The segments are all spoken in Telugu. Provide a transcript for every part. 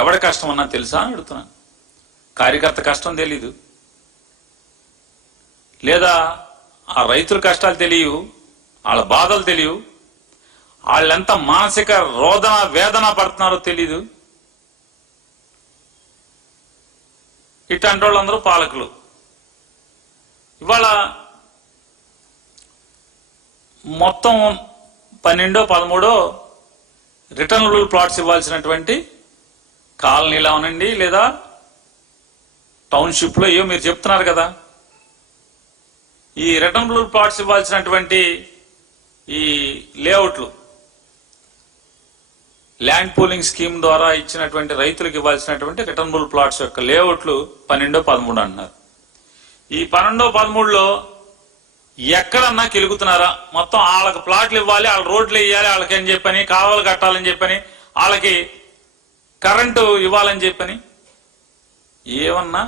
ఎవడి కష్టం అన్నా తెలుసా అని అడుగుతున్నాను. కార్యకర్త కష్టం తెలీదు, లేదా ఆ రైతుల కష్టాలు తెలియవు, వాళ్ళ బాధలు తెలియవు, వాళ్ళెంత మానసిక రోదన వేదన పడుతున్నారో తెలీదు. ఇట్లాంటి వాళ్ళందరూ పాలకులు. ఇవాళ మొత్తం 12-13 రిటర్నబుల్ ప్లాట్స్ ఇవ్వాల్సినటువంటి కాలనీలు అవనండి, లేదా టౌన్షిప్లో ఏవో మీరు చెప్తున్నారు కదా, ఈ రిటర్నబుల్ ప్లాట్స్ ఇవ్వాల్సినటువంటి ఈ లేఅవుట్లు ల్యాండ్ పూలింగ్ స్కీమ్ ద్వారా ఇచ్చినటువంటి రైతులకు ఇవ్వాల్సినటువంటి రిటర్నబుల్ ప్లాట్స్ యొక్క లేఅవుట్లు 12-13 అంటున్నారు. ఈ 12-13లో ఎక్కడన్నా కెలుగుతున్నారా? మొత్తం వాళ్ళకి ప్లాట్లు ఇవ్వాలి, వాళ్ళ రోడ్లు వేయాలి, వాళ్ళకి అని చెప్పని, కాలువలు కట్టాలని చెప్పని, వాళ్ళకి కరెంటు ఇవ్వాలని చెప్పని ఏమన్నా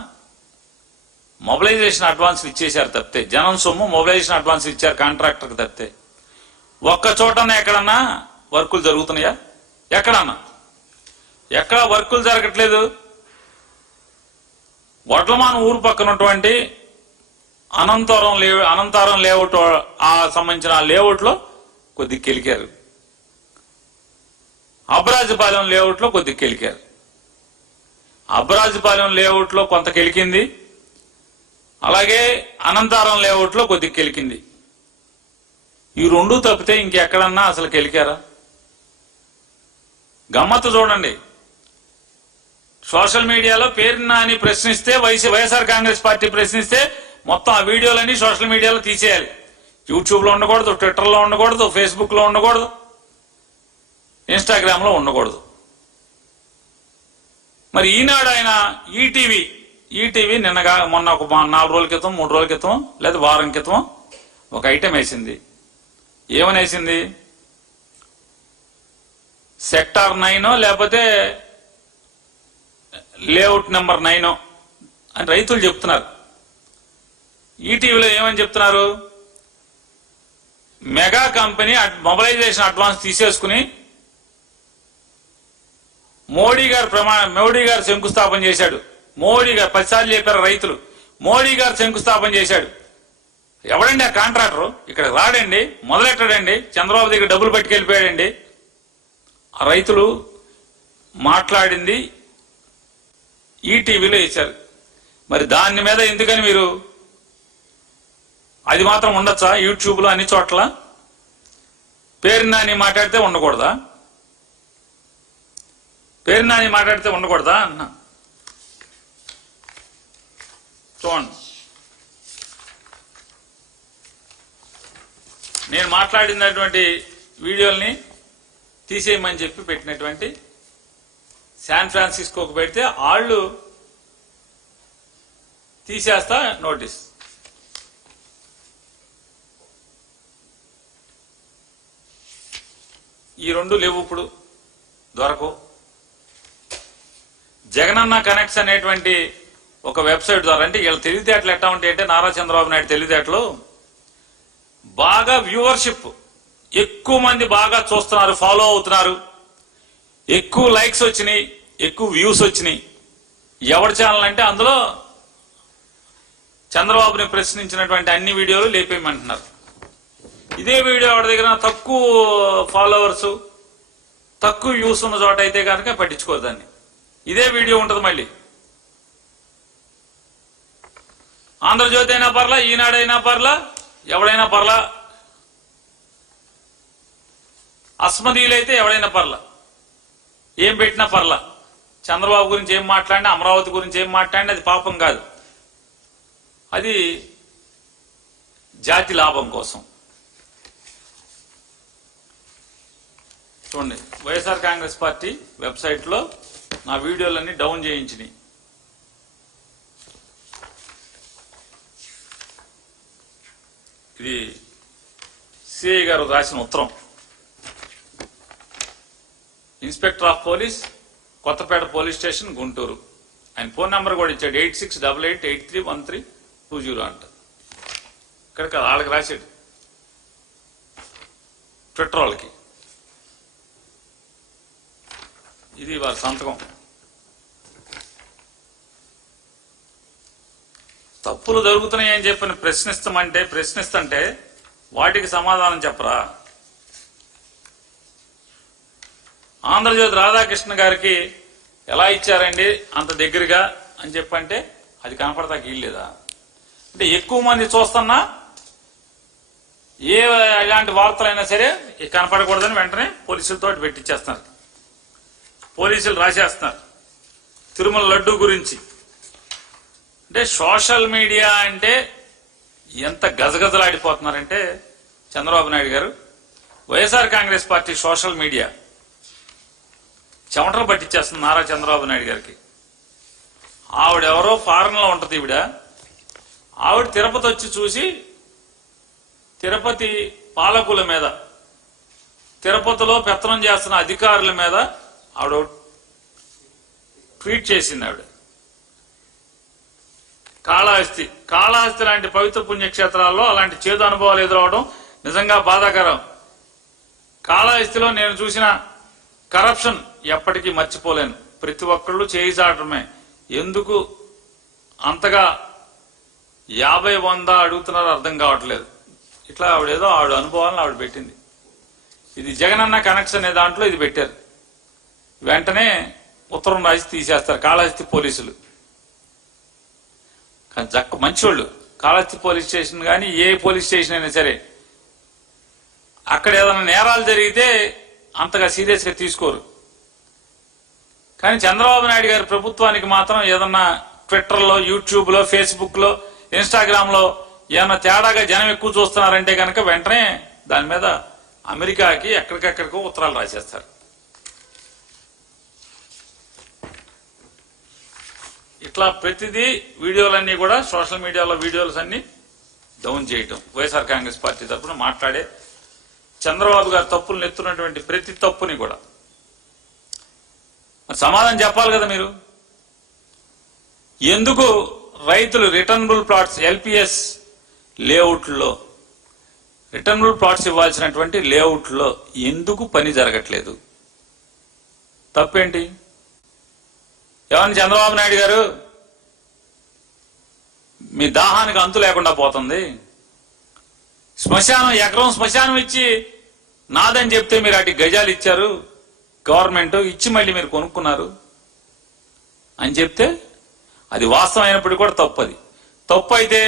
మొబిలైజేషన్ అడ్వాన్స్లు ఇచ్చేశారు తప్పితే, జనం సొమ్ము మొబిలైజేషన్ అడ్వాన్స్లు ఇచ్చారు కాంట్రాక్టర్కి తప్పితే ఒక్క చోటన్నా ఎక్కడన్నా వర్కులు జరుగుతున్నాయా? ఎక్కడ వర్కులు జరగట్లేదు. వడ్లమాన ఊరు పక్కనటువంటి అనంతరం లేఅవుట్ ఆ సంబంధించిన లేఅవుట్ లో కొద్దిగా కెలికారు, అబ్రాజపాలెం లేఅవుట్ లో కొద్దిగా కెలికారు. అబ్రాజపాలెం లేఅవుట్ లో కొంత కెలికింది, అలాగే అనంతరం లేఅవుట్ లో కొద్దిగా కెలికింది. ఈ రెండు తప్పితే ఇంకెక్కడన్నా అసలు కెలికారా? గమ్మత్తు చూడండి. సోషల్ మీడియాలో పేరున్న అని ప్రశ్నిస్తే, వైఎస్ఆర్ కాంగ్రెస్ పార్టీ ప్రశ్నిస్తే మొత్తం ఆ వీడియోలన్నీ సోషల్ మీడియాలో తీసేయాలి. యూట్యూబ్లో ఉండకూడదు, ట్విట్టర్లో ఉండకూడదు, ఫేస్బుక్లో ఉండకూడదు, ఇన్స్టాగ్రామ్లో ఉండకూడదు. మరి ఈనాడు ఆయన ఈటీవీ నిన్నగా మొన్న ఒక 4 రోజుల క్రితం, 3 రోజుల క్రితం, లేదా వారం క్రితం ఒక ఐటెం వేసింది. ఏమని వేసింది? సెక్టార్ 9 లేకపోతే లేఅవుట్ నెంబర్ 9 అని రైతులు చెప్తున్నారు. ఈటీవీలో ఏమని చెప్తున్నారు? మెగా కంపెనీ మొబిలైజేషన్ అడ్వాన్స్ తీసేసుకుని మోడీ గారు శంకుస్థాపన చేశాడు. మోడీ గారు 10 సార్లు చెప్పారు రైతులు. మోడీ గారు శంకుస్థాపన చేశాడు. ఎవడండి ఆ కాంట్రాక్టర్? ఇక్కడ రాడండి, మొదలెట్టాడండి, చంద్రబాబు దగ్గర డబ్బులు పట్టుకెళ్ళిపోయాడండి. ఆ రైతులు మాట్లాడింది ఈటీవీలో వేశారు. మరి దాని మీద ఎందుకని మీరు అది మాత్రం ఉండొచ్చా? యూట్యూబ్లో అన్ని చోట్ల పేరు నాని మాట్లాడితే ఉండకూడదా? పేరు నాని మాట్లాడితే ఉండకూడదా అన్న? చూడండి, నేను మాట్లాడినటువంటి వీడియోల్ని తీసేయమని చెప్పి పెట్టినటువంటి శాన్ ఫ్రాన్సిస్కోకి పెడితే వాళ్ళు తీసేస్తా నోటీస్. ఈ రెండు లేవు, ఇప్పుడు దొరకవు. జగనన్న కనెక్ట్స్ అనేటువంటి ఒక వెబ్సైట్ ద్వారా, అంటే వీళ్ళ తెలివితేటలు ఎట్లా ఉంటాయి అంటే, నారా చంద్రబాబు నాయుడు తెలివితేటలు బాగా వ్యూవర్షిప్, ఎక్కువ మంది బాగా చూస్తున్నారు, ఫాలో అవుతున్నారు, ఎక్కువ లైక్స్ వచ్చినాయి, ఎక్కువ వ్యూస్ వచ్చినాయి. ఎవరి ఛానల్ అంటే అందులో చంద్రబాబుని ప్రశ్నించినటువంటి అన్ని వీడియోలు లేపేయమంటున్నారు. ఇదే వీడియో ఎవరి దగ్గర తక్కువ ఫాలోవర్స్, తక్కువ వ్యూస్ ఉన్న చోట అయితే కనుక పట్టించుకోదాన్ని. ఇదే వీడియో ఉంటుంది మళ్ళీ. ఆంధ్రజ్యోతి అయినా పర్లా, ఈనాడైనా పర్లా, ఎవడైనా పర్లా, అస్మదీలైతే ఎవడైనా పర్లా, ఏం పెట్టినా పర్లా. చంద్రబాబు గురించి ఏం మాట్లాడినా, అమరావతి గురించి ఏం మాట్లాడినా అది పాపం కాదు, అది జాతి లాభం కోసం. చూడండి, వైఎస్ఆర్ కాంగ్రెస్ పార్టీ వెబ్సైట్లో నా వీడియోలన్నీ డౌన్ చేయించినాయి. ఇది సిఐ గారు రాసిన ఉత్తరం. Inspector of police, Kothapeta police station, Guntur. ఆయన ఫోన్ నెంబర్ కూడా ఇచ్చాడు, 8688831320 అంట. ఇక్కడ వాళ్ళకి రాశాడు, ట్విట్టర్ వాళ్ళకి. ఇది వారి సంతకం. తప్పులు జరుగుతున్నాయని చెప్పని ప్రశ్నిస్తుంటే వాటికి సమాధానం చెప్పరా? ఆంధ్రజ్యోతి రాధాకృష్ణ గారికి ఎలా ఇచ్చారండి అంత దగ్గరగా అని చెప్పంటే అది కనపడతా గీయలేదా? అంటే ఎక్కువ మంది చూస్తున్నా ఎలాంటి వార్తలైనా సరే కనపడకూడదని వెంటనే పోలీసులతో పెట్టించేస్తున్నారు. పోలీసులు రాసేస్తున్నారు తిరుమల లడ్డు గురించి. అంటే సోషల్ మీడియా అంటే ఎంత గజగజలాడిపోతున్నారంటే చంద్రబాబు నాయుడు గారు, YSR Congress party social media చెమటలు పట్టించేస్తుంది నారా చంద్రబాబు నాయుడు గారికి. ఆవిడెవరో ఫారెన్ లో ఉంటది. ఆవిడ తిరుపతి వచ్చి చూసి తిరుపతి పాలకుల మీద, తిరుపతిలో పెత్తనం చేస్తున్న అధికారుల మీద ఆవిడ ట్వీట్ చేసింది. ఆవిడ కాళహస్తి లాంటి పవిత్ర పుణ్యక్షేత్రాల్లో అలాంటి చేదు అనుభవాలు ఎదురవడం నిజంగా బాధాకరం. కాళహస్తిలో నేను చూసిన కరప్షన్ ఎప్పటికీ మర్చిపోలేను. ప్రతి ఒక్కళ్ళు చేయి చాటమే. ఎందుకు అంతగా 50-100 అడుగుతున్నారో అర్థం కావట్లేదు. ఇట్లా ఆవిడ అనుభవాలను ఆవిడ పెట్టింది. ఇది జగనన్న కనెక్షన్ అనే దాంట్లో ఇది పెట్టారు. వెంటనే ఉత్తరం రాసి తీసేస్తారు కాళహస్తి పోలీసులు. కానీ మంచోళ్ళు. కాళహస్తి పోలీస్ స్టేషన్ కానీ ఏ పోలీస్ స్టేషన్ అయినా సరే అక్కడ ఏదైనా నేరాలు జరిగితే అంతగా సీరియస్ గా తీసుకోరు. కానీ చంద్రబాబు నాయుడు గారి ప్రభుత్వానికి మాత్రం ఏదన్నా ట్విట్టర్లో, యూట్యూబ్ లో, ఫేస్బుక్ లో, ఇన్స్టాగ్రామ్ లో ఏమన్నా తేడాగా జనం ఎక్కువ చూస్తున్నారంటే కనుక వెంటనే దాని మీద అమెరికాకి ఎక్కడికెక్కడికో ఉత్తరాలు రాసేస్తారు. ఇట్లా ప్రతిదీ వీడియోలన్నీ కూడా సోషల్ మీడియాలో వీడియోస్ అన్ని డౌన్ చేయటం. వైఎస్ఆర్ కాంగ్రెస్ పార్టీ తరఫున మాట్లాడే చంద్రబాబు గారు తప్పులు ఎత్తున్నటువంటి ప్రతి తప్పుని కూడా సమాధానం చెప్పాలి కదా మీరు. ఎందుకు రైతులు రిటర్నబుల్ ప్లాట్స్ ఎల్పిఎస్ లేఅవుట్లో రిటర్నబుల్ ప్లాట్స్ ఇవ్వాల్సినటువంటి లేఅవుట్లో ఎందుకు పని జరగట్లేదు? తప్పేంటి? ఏమన్నా చంద్రబాబు నాయుడు గారు మీ దాహానికి అంతు లేకుండా పోతుంది. ఎకరం శ్మశానం ఇచ్చి నాదని చెప్తే మీరు అటు గజాలు ఇచ్చారు, గవర్నమెంట్ ఇచ్చి మళ్ళీ మీరు కొనుక్కున్నారు అని చెప్తే అది వాస్తవమైనప్పుడు కూడా తప్పు. అది తప్పు అయితే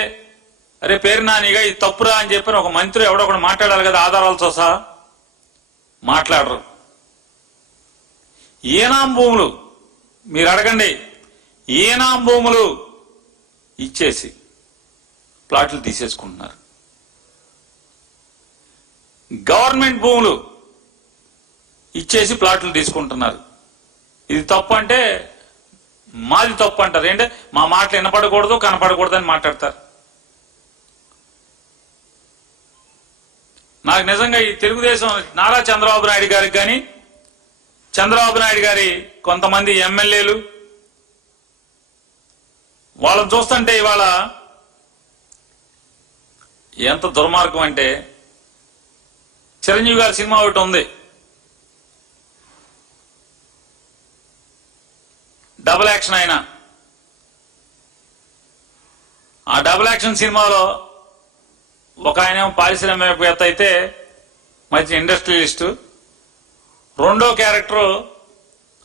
అరే పేరు నానిగా ఇది తప్పురా అని చెప్పి ఒక మంత్రి ఎవడో ఒకటి మాట్లాడాలి కదా ఆధారాలతో సహా. మాట్లాడరు. ఏనాం భూములు మీరు అడగండి. ఏనాం భూములు ఇచ్చేసి ప్లాట్లు తీసేసుకుంటున్నారు. గవర్నమెంట్ భూములు ఇచ్చేసి ప్లాట్లు తీసుకుంటున్నారు. ఇది తప్పు అంటే మాది తప్పు అంటారు. ఏంటంటే మా మాటలు వినపడకూడదు, కనపడకూడదు అని మాట్లాడతారు. నాకు నిజంగా ఈ తెలుగుదేశం నారా చంద్రబాబు నాయుడు గారికి కానీ, చంద్రబాబు నాయుడు గారి కొంతమంది ఎమ్మెల్యేలు వాళ్ళని చూస్తుంటే ఇవాళ ఎంత దుర్మార్గం అంటే, చిరంజీవి గారి సినిమా ఒకటి ఉంది, డబుల్ యాక్షన్. ఆయన ఆ డబుల్ యాక్షన్ సినిమాలో ఒక ఆయన పారిశ్రామికవేత్త అయితే మంచి ఇండస్ట్రియలిస్టు, రెండో character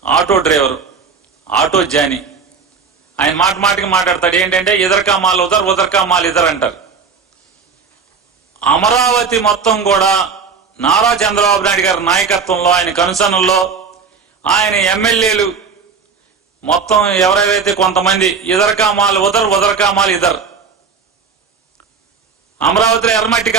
auto driver, auto Johnny. ఆయన మాటికి మాట్లాడతాడు ఏంటంటే ఇదర్కా మాల్ ఉదర్, ఉదర్కా మాల్ ఇదర్ అంటారు. అమరావతి మొత్తం కూడా నారా చంద్రబాబు నాయుడు గారి నాయకత్వంలో, ఆయన కనుసనల్లో, ఆయన ఎమ్మెల్యేలు మొత్తం ఎవరెవరైతే కొంతమంది ఇదర్కా మాల్ ఉదర్, ఉదర్కా మాల్ ఇదర్, అమరావతిలో ఎర్రమట్టి